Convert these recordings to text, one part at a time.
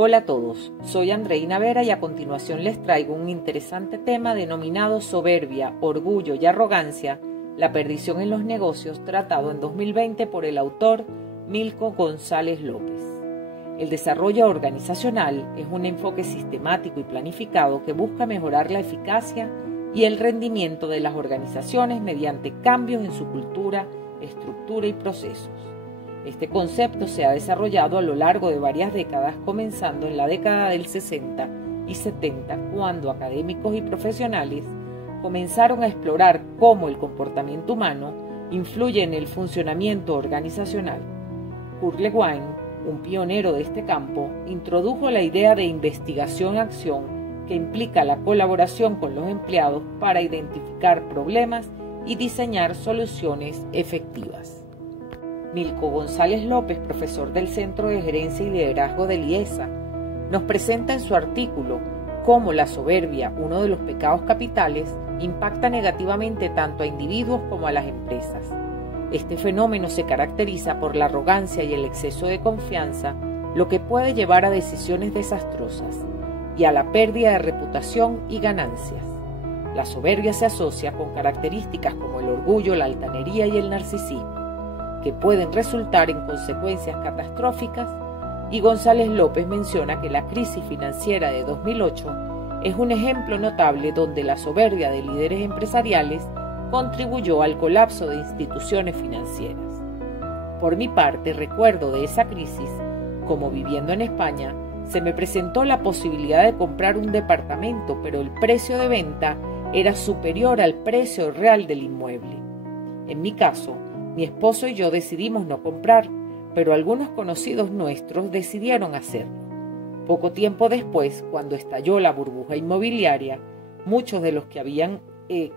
Hola a todos, soy Andreina Vera y a continuación les traigo un interesante tema denominado soberbia, orgullo y arrogancia, la perdición en los negocios, tratado en 2020 por el autor Milko González López. El desarrollo organizacional es un enfoque sistemático y planificado que busca mejorar la eficacia y el rendimiento de las organizaciones mediante cambios en su cultura, estructura y procesos. Este concepto se ha desarrollado a lo largo de varias décadas, comenzando en la década del 60 y 70, cuando académicos y profesionales comenzaron a explorar cómo el comportamiento humano influye en el funcionamiento organizacional. Kurt Lewin, un pionero de este campo, introdujo la idea de investigación-acción que implica la colaboración con los empleados para identificar problemas y diseñar soluciones efectivas. Milko González López, profesor del Centro de Gerencia y Liderazgo del IESA, nos presenta en su artículo cómo la soberbia, uno de los pecados capitales, impacta negativamente tanto a individuos como a las empresas. Este fenómeno se caracteriza por la arrogancia y el exceso de confianza, lo que puede llevar a decisiones desastrosas y a la pérdida de reputación y ganancias. La soberbia se asocia con características como el orgullo, la altanería y el narcisismo, que pueden resultar en consecuencias catastróficas, y González López menciona que la crisis financiera de 2008 es un ejemplo notable donde la soberbia de líderes empresariales contribuyó al colapso de instituciones financieras. Por mi parte, recuerdo de esa crisis, como viviendo en España, se me presentó la posibilidad de comprar un departamento, pero el precio de venta era superior al precio real del inmueble. En mi caso, mi esposo y yo decidimos no comprar, pero algunos conocidos nuestros decidieron hacerlo. Poco tiempo después, cuando estalló la burbuja inmobiliaria, muchos de los que habían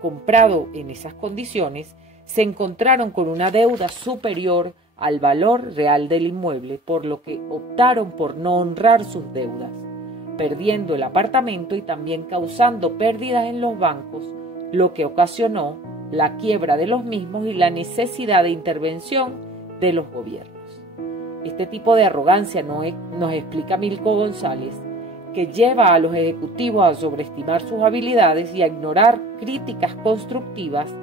comprado en esas condiciones se encontraron con una deuda superior al valor real del inmueble, por lo que optaron por no honrar sus deudas, perdiendo el apartamento y también causando pérdidas en los bancos, lo que ocasionó la quiebra de los mismos y la necesidad de intervención de los gobiernos. Este tipo de arrogancia nos explica Milko González, que lleva a los ejecutivos a sobreestimar sus habilidades y a ignorar críticas constructivas,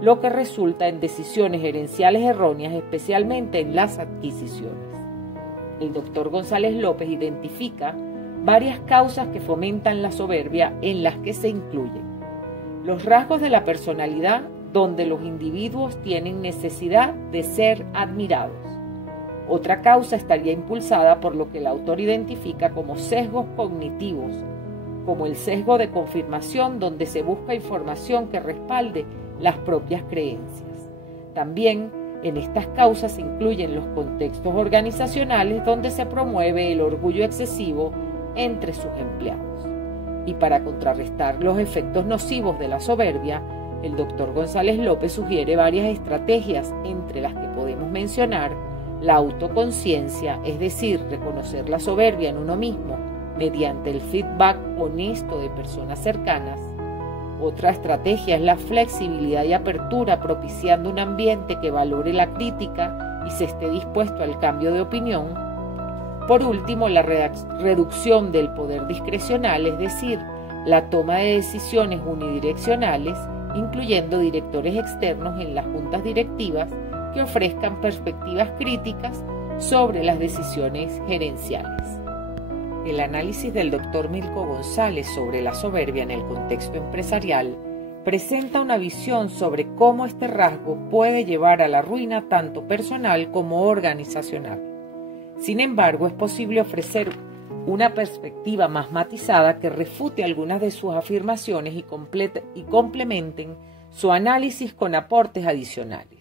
lo que resulta en decisiones gerenciales erróneas, especialmente en las adquisiciones. El doctor González López identifica varias causas que fomentan la soberbia, en las que se incluyen los rasgos de la personalidad, donde los individuos tienen necesidad de ser admirados. Otra causa estaría impulsada por lo que el autor identifica como sesgos cognitivos, como el sesgo de confirmación, donde se busca información que respalde las propias creencias. También en estas causas se incluyen los contextos organizacionales donde se promueve el orgullo excesivo entre sus empleados. Y para contrarrestar los efectos nocivos de la soberbia, el doctor González López sugiere varias estrategias, entre las que podemos mencionar la autoconciencia, es decir, reconocer la soberbia en uno mismo mediante el feedback honesto de personas cercanas. Otra estrategia es la flexibilidad y apertura, propiciando un ambiente que valore la crítica y se esté dispuesto al cambio de opinión. Por último, la reducción del poder discrecional, es decir, la toma de decisiones unidireccionales, incluyendo directores externos en las juntas directivas que ofrezcan perspectivas críticas sobre las decisiones gerenciales. El análisis del doctor Milko González sobre la soberbia en el contexto empresarial presenta una visión sobre cómo este rasgo puede llevar a la ruina tanto personal como organizacional. Sin embargo, es posible ofrecer una perspectiva más matizada que refute algunas de sus afirmaciones y complementen su análisis con aportes adicionales.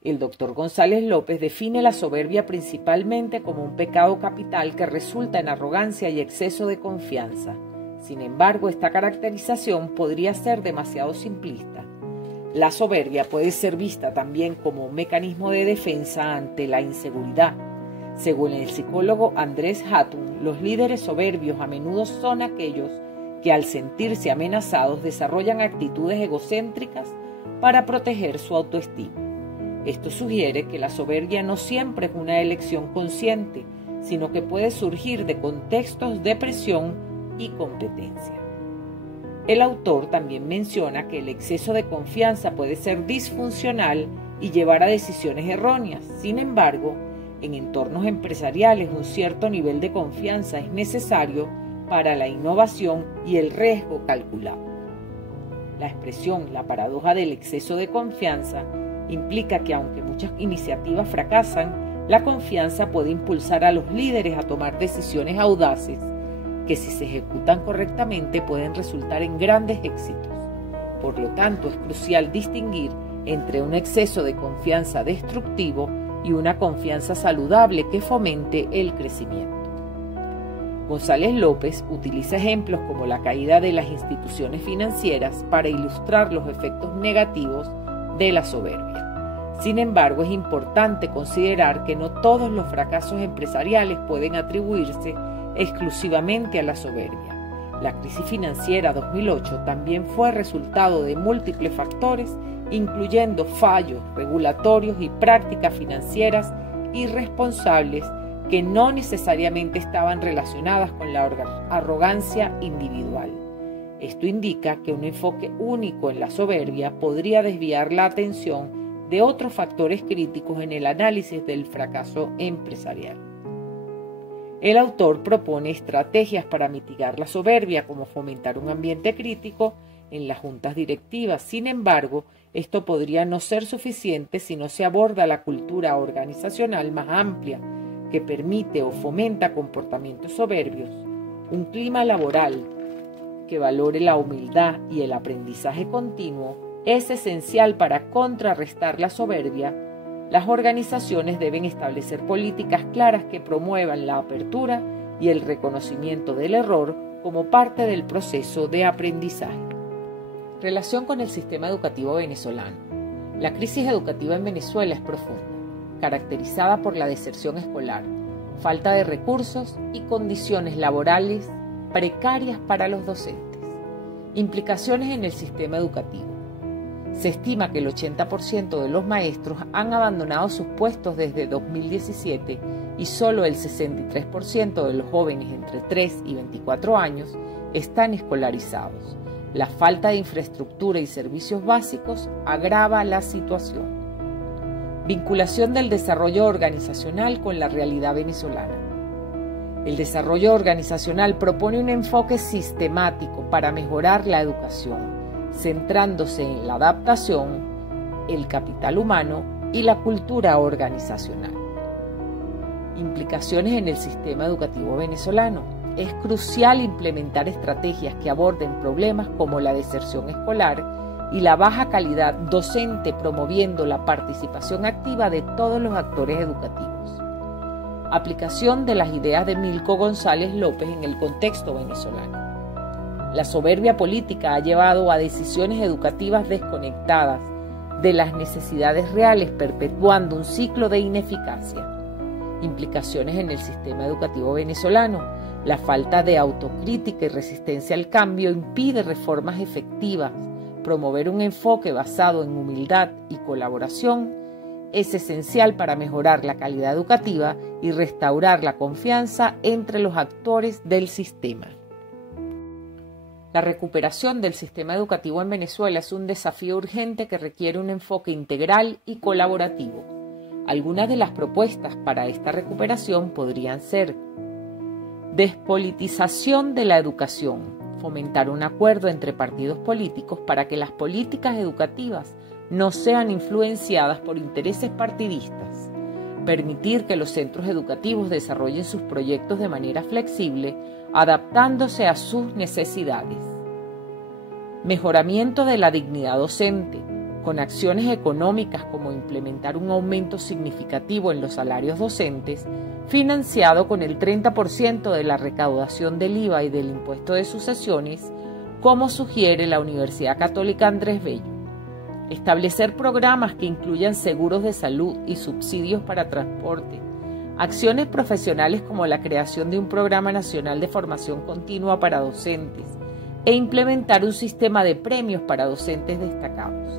El doctor González López define la soberbia principalmente como un pecado capital que resulta en arrogancia y exceso de confianza. Sin embargo, esta caracterización podría ser demasiado simplista. La soberbia puede ser vista también como un mecanismo de defensa ante la inseguridad. Según el psicólogo Andrés Hatun, los líderes soberbios a menudo son aquellos que al sentirse amenazados desarrollan actitudes egocéntricas para proteger su autoestima. Esto sugiere que la soberbia no siempre es una elección consciente, sino que puede surgir de contextos de presión y competencia. El autor también menciona que el exceso de confianza puede ser disfuncional y llevar a decisiones erróneas. Sin embargo, en entornos empresariales un cierto nivel de confianza es necesario para la innovación y el riesgo calculado. La expresión "la paradoja del exceso de confianza" implica que aunque muchas iniciativas fracasan, la confianza puede impulsar a los líderes a tomar decisiones audaces que, si se ejecutan correctamente, pueden resultar en grandes éxitos. Por lo tanto, es crucial distinguir entre un exceso de confianza destructivo y una confianza saludable que fomente el crecimiento. González López utiliza ejemplos como la caída de las instituciones financieras para ilustrar los efectos negativos de la soberbia. Sin embargo, es importante considerar que no todos los fracasos empresariales pueden atribuirse exclusivamente a la soberbia. La crisis financiera 2008 también fue resultado de múltiples factores, incluyendo fallos regulatorios y prácticas financieras irresponsables que no necesariamente estaban relacionadas con la arrogancia individual. Esto indica que un enfoque único en la soberbia podría desviar la atención de otros factores críticos en el análisis del fracaso empresarial. El autor propone estrategias para mitigar la soberbia, como fomentar un ambiente crítico en las juntas directivas. Sin embargo, esto podría no ser suficiente si no se aborda la cultura organizacional más amplia, que permite o fomenta comportamientos soberbios, un clima laboral que valore la humildad y el aprendizaje continuo es esencial para contrarrestar la soberbia. Las organizaciones deben establecer políticas claras que promuevan la apertura y el reconocimiento del error como parte del proceso de aprendizaje. Relación con el sistema educativo venezolano. La crisis educativa en Venezuela es profunda, caracterizada por la deserción escolar, falta de recursos y condiciones laborales precarias para los docentes. Implicaciones en el sistema educativo. Se estima que el 80% de los maestros han abandonado sus puestos desde 2017 y solo el 63% de los jóvenes entre 3 y 24 años están escolarizados. La falta de infraestructura y servicios básicos agrava la situación. Vinculación del desarrollo organizacional con la realidad venezolana. El desarrollo organizacional propone un enfoque sistemático para mejorar la educación, centrándose en la adaptación, el capital humano y la cultura organizacional. Implicaciones en el sistema educativo venezolano. Es crucial implementar estrategias que aborden problemas como la deserción escolar y la baja calidad docente, promoviendo la participación activa de todos los actores educativos. Aplicación de las ideas de Milko González López en el contexto venezolano. La soberbia política ha llevado a decisiones educativas desconectadas de las necesidades reales, perpetuando un ciclo de ineficacia. Implicaciones en el sistema educativo venezolano. La falta de autocrítica y resistencia al cambio impide reformas efectivas. Promover un enfoque basado en humildad y colaboración es esencial para mejorar la calidad educativa y restaurar la confianza entre los actores del sistema. La recuperación del sistema educativo en Venezuela es un desafío urgente que requiere un enfoque integral y colaborativo. Algunas de las propuestas para esta recuperación podrían ser: despolitización de la educación, fomentar un acuerdo entre partidos políticos para que las políticas educativas no sean influenciadas por intereses partidistas, permitir que los centros educativos desarrollen sus proyectos de manera flexible, adaptándose a sus necesidades. Mejoramiento de la dignidad docente, con acciones económicas como implementar un aumento significativo en los salarios docentes, financiado con el 30% de la recaudación del IVA y del impuesto de sucesiones, como sugiere la Universidad Católica Andrés Bello. Establecer programas que incluyan seguros de salud y subsidios para transporte, acciones profesionales como la creación de un programa nacional de formación continua para docentes e implementar un sistema de premios para docentes destacados.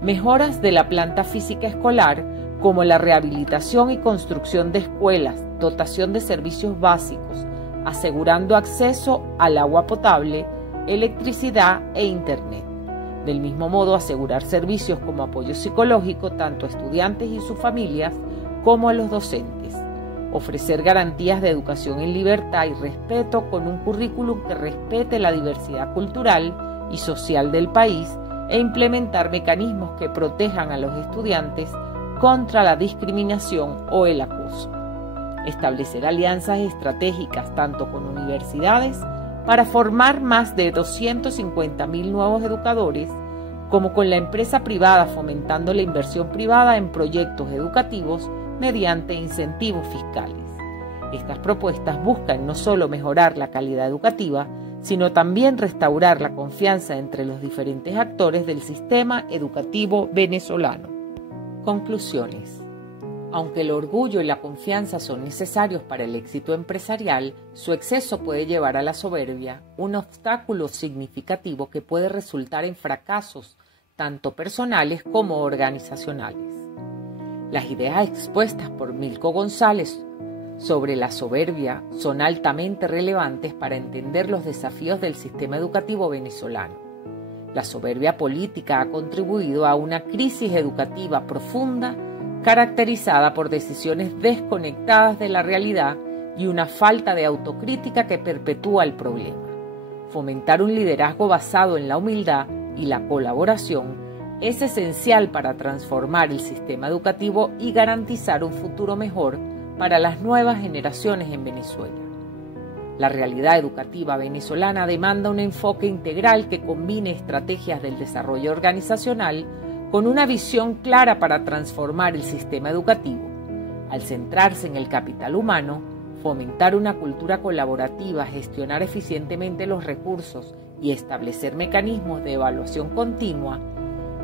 Mejoras de la planta física escolar como la rehabilitación y construcción de escuelas, dotación de servicios básicos, asegurando acceso al agua potable, electricidad e Internet. Del mismo modo, asegurar servicios como apoyo psicológico tanto a estudiantes y sus familias como a los docentes. Ofrecer garantías de educación en libertad y respeto con un currículum que respete la diversidad cultural y social del país e implementar mecanismos que protejan a los estudiantes contra la discriminación o el acoso. Establecer alianzas estratégicas tanto con universidades para formar más de 250.000 nuevos educadores, como con la empresa privada fomentando la inversión privada en proyectos educativos mediante incentivos fiscales. Estas propuestas buscan no solo mejorar la calidad educativa, sino también restaurar la confianza entre los diferentes actores del sistema educativo venezolano. Conclusiones. Aunque el orgullo y la confianza son necesarios para el éxito empresarial, su exceso puede llevar a la soberbia, un obstáculo significativo que puede resultar en fracasos tanto personales como organizacionales. Las ideas expuestas por Milko González sobre la soberbia son altamente relevantes para entender los desafíos del sistema educativo venezolano. La soberbia política ha contribuido a una crisis educativa profunda caracterizada por decisiones desconectadas de la realidad y una falta de autocrítica que perpetúa el problema. Fomentar un liderazgo basado en la humildad y la colaboración es esencial para transformar el sistema educativo y garantizar un futuro mejor para las nuevas generaciones en Venezuela. La realidad educativa venezolana demanda un enfoque integral que combine estrategias del desarrollo organizacional con una visión clara para transformar el sistema educativo. Al centrarse en el capital humano, fomentar una cultura colaborativa, gestionar eficientemente los recursos y establecer mecanismos de evaluación continua,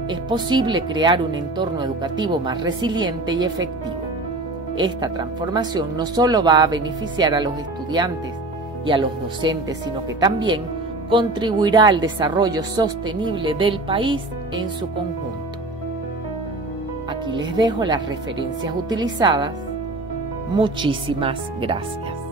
es posible crear un entorno educativo más resiliente y efectivo. Esta transformación no solo va a beneficiar a los estudiantes y a los docentes, sino que también contribuirá al desarrollo sostenible del país en su conjunto. Aquí les dejo las referencias utilizadas. Muchísimas gracias.